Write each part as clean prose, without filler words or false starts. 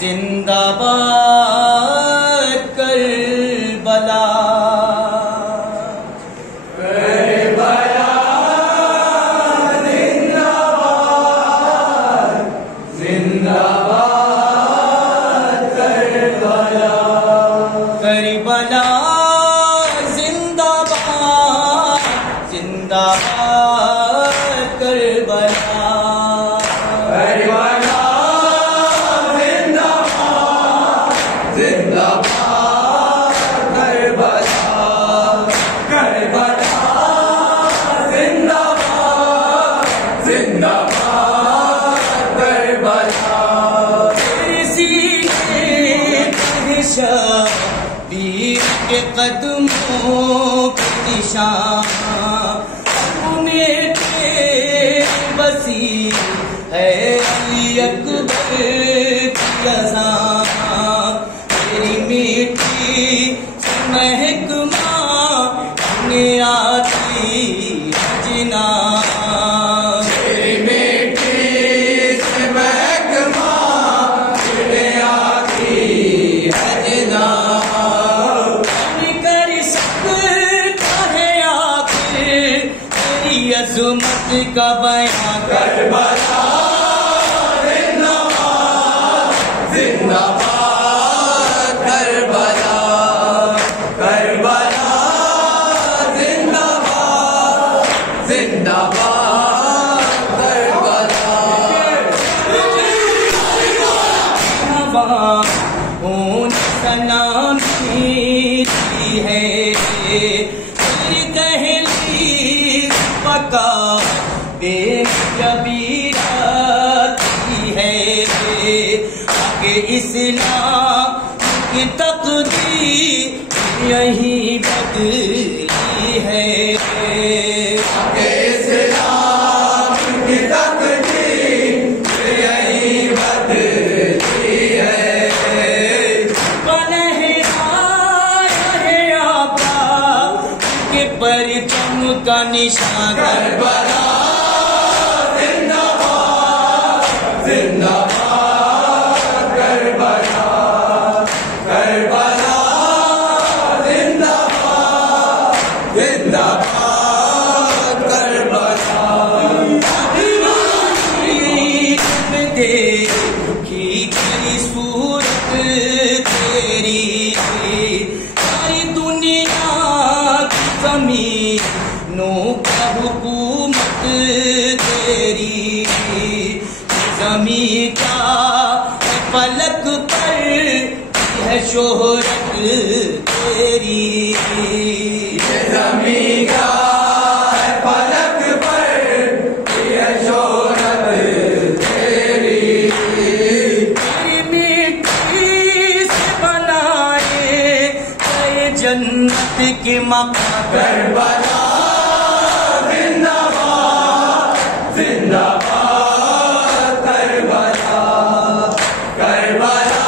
زندہ باد کربلا کربلا زندہ باد زندہ باد کربلا کربلا زندہ باد زندہ باد کربلا شبیر کے قدموں کے نشان اپنے وسیع ہے علی اکبر کی اذان تیری میٹھی مہک ماں نے آتی جنا عظمت کا بیان کربلا زندہ باد زندہ باد کربلا کربلا زندہ باد زندہ باد کربلا اون سلامی ہے بے کبیرت کی ہے کہ اسلام کی تقدیر یہی بدلی ہے کہ اسلام کی تقدیر یہی بدلی ہے پرچم کا نشان کربلا زندہ باد زندہ باد کربلا کربلا زندہ باد زندہ باد کربلا دیکھی تیری صورت تیری ساری دنیا زمینوں کا حکومت تیری زمین کا فلک پر ہے شہرت تیری زمین کا فلک پر ہے شہرت تیری تیری مٹی سے بنائے گئے جنت کی مقام کربلا زندہ باد زندہ باد کربلا کربلا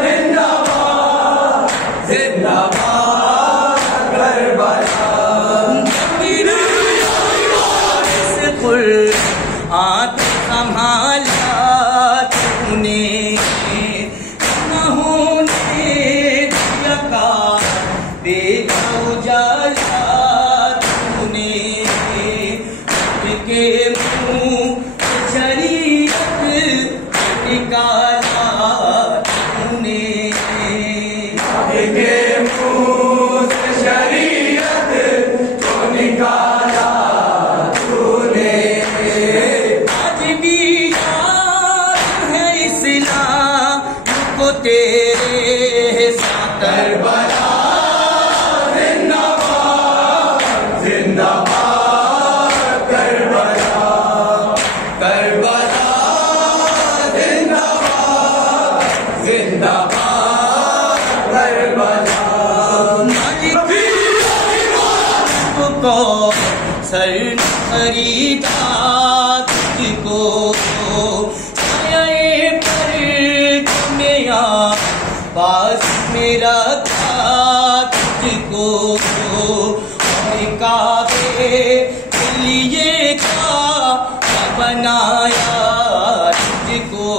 زندہ باد زندہ باد کربلا سے قرآن سنبھالا تو نے نہ ہونے لگا دیکھا اجالا تو نے کے منہ شریعت نکالا تو نے کے منہ شریعت کو نکالا تو نے آج بھی یاد ہے اسلام کو تیرے ساتھ کربلا سر خریدا تجھ کو سایہ پر میاں پاس میرا تھا تجھ کو اور کعبے کے لیے کیا بنایا تجھ کو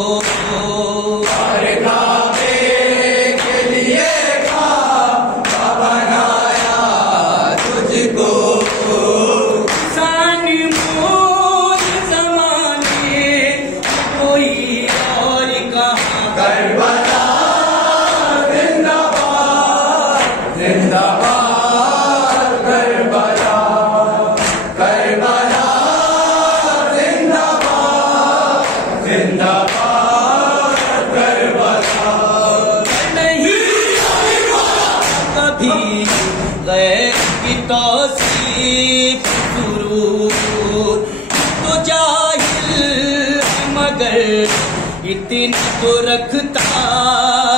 اتنا تو رکھتا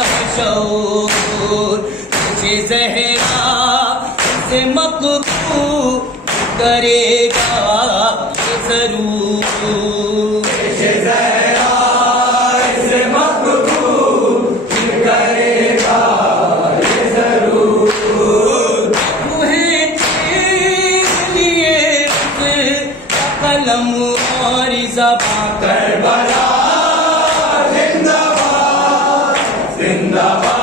ہے شعور، تجھے زہرا سے مقبول کرے گا ضرور، تجھے زہرا سے مقبول کرے گا ضرور، تمہیں چین لیے قلم اور زبان، کربلا زندہ باد زندہ باد۔